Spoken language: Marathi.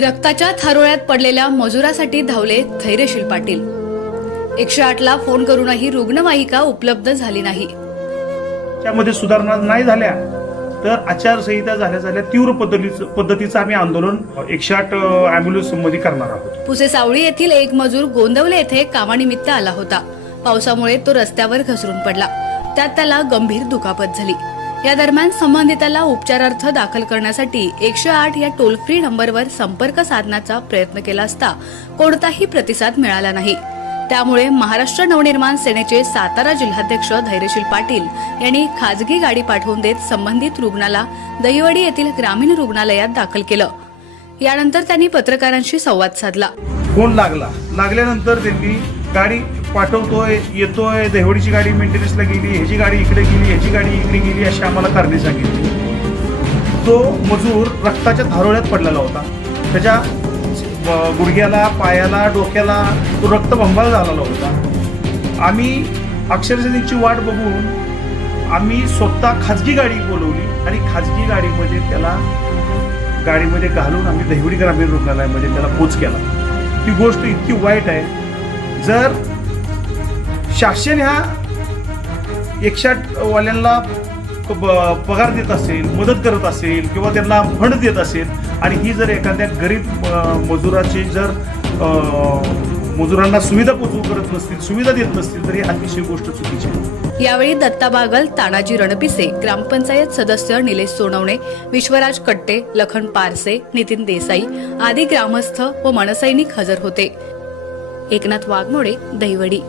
रक्ताच्या थारोळ्यात पडलेल्या मजुरासाठी धावले धैर्यशील पाटील। 108 ला फोन करूनही रुग्णवाहिका उपलब्ध झाली नाही। त्यामध्ये सुधारणा नाही झाल्या तर आचारसंहिता झाल्या तीव्र पद्धतीचं आम्ही आंदोलन 108 अँब्युलन्स मध्ये करणार आहोत। पुसेसावळी येथील एक मजूर गोंदवले येथे कामानिमित्त आला होता। पावसामुळे तो रस्त्यावर घसरून पडला, त्यात त्याला गंभीर दुखापत झाली। या दरम्यान संबंधिताला उपचारार्थ दाखल करण्यासाठी 108 या टोल फ्री नंबरवर संपर्क साधण्याचा प्रयत्न केला असता कोणताही प्रतिसाद मिळाला नाही। त्यामुळे महाराष्ट्र नवनिर्माण सेनेचे सातारा जिल्हाध्यक्ष धैर्यशील पाटील यांनी खाजगी गाडी पाठवून देत संबंधित रुग्णाला दहिवडी येथील ग्रामीण रुग्णालयात दाखल केलं। यानंतर त्यांनी पत्रकारांशी संवाद साधला। फोन लागल्यानंतर त्यांनी गाडी पाठवतोय, येतोय, दहिवडीची गाडी मेंटेनन्सला गेली, ह्याची गाडी इकडे गेली, ह्याची गाडी इकडे गेली अशी आम्हाला कारणे सांगितली। तो मजूर रक्ताच्या थारोळ्यात पडलेला होता। त्याच्या गुडघ्याला, पायाला, डोक्याला तो रक्तबंबाळ झालेला होता। आम्ही अक्षरशः त्यांची वाट बघून आम्ही स्वतः खाजगी गाडी बोलवली आणि खाजगी गाडीमध्ये त्याला गाडीमध्ये घालून आम्ही दहिवडी ग्रामीण रुग्णालयामध्ये त्याला पोच केला। ही गोष्ट इतकी वाईट आहे। जर शासन ह्या 108 वाल्यांना पगार देत असेल, मदत करत असेल किंवा त्यांना फंड देत असेल आणि ही जर एखाद्या गरीब मजुराची जर मजुरांना सुविधा पोचवू करत नसतील, सुविधा देत नसतील तर ही अतिशय गोष्ट चुकीची आहे। यावेळी दत्ता बागल, तानाजी रणपिसे, ग्रामपंचायत सदस्य निलेश सोनवणे, विश्वराज कट्टे, लखन पारसे, नितीन देसाई आदी ग्रामस्थ व मनसैनिक हजर होते। एकनाथ वाघमोडे, दहिवडी।